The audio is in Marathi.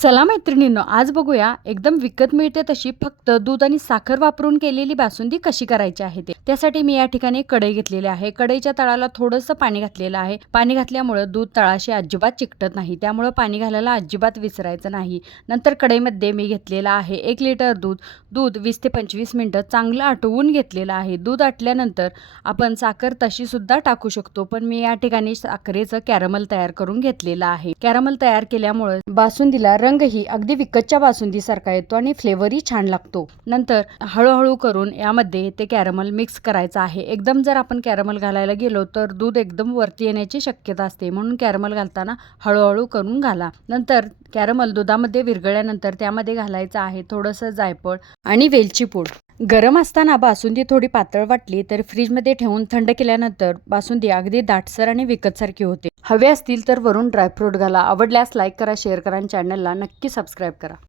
चला मैत्रिणींनो, आज बघूया एकदम विकत मिळते तशी फक्त दूध आणि साखर वापरून केलेली बासुंदी कशी करायची आहे ते। त्यासाठी मी या ठिकाणी कढई घेतलेली आहे। कढईच्या तळाला थोडंसं पाणी घातलेलं आहे। पाणी घातल्यामुळे दूध तळाशी अजिबात चिकटत नाही, त्यामुळे पाणी घालायला अजिबात विसरायचं नाही। नंतर कढईमध्ये मी घेतलेला आहे 1 लिटर दूध। दूध 20 ते 25 मिनिटं चांगलं आटवून घेतलेलं आहे। दूध आटल्यानंतर आपण साखर तशी सुद्धा टाकू शकतो, पण मी या ठिकाणी साखरेचं कॅरमल तयार करून घेतलेलं आहे। कॅरमल तयार केल्यामुळे बासुंदीला रंगही अगदी विकतच्या बासुंदीसारखा येतो आणि फ्लेवरही छान लागतो। नंतर हळूहळू करून यामध्ये ते कॅरमल मिक्स करायचं आहे। एकदम जर आपण कॅरमल घालायला गेलो तर दूध एकदम वरती येण्याची शक्यता असते, म्हणून कॅरमल घालताना हळूहळू करून घाला। नंतर कॅरमल दुधामध्ये विरघळल्यानंतर त्यामध्ये घालायचं आहे थोडंसं जायफळ आणि वेलची पूड। गरम असताना बासुंदी थोडी पातळ वाटली तर फ्रीजमध्ये ठेवून थंड केल्यानंतर बासुंदी अगदी दाटसर आणि विकतसारखी होते। हवे असतील तर वरून ड्रायफ्रूट घाला। आवडल्यास लाईक करा, शेअर करा आणि चॅनलला नक्की सबस्क्राईब करा।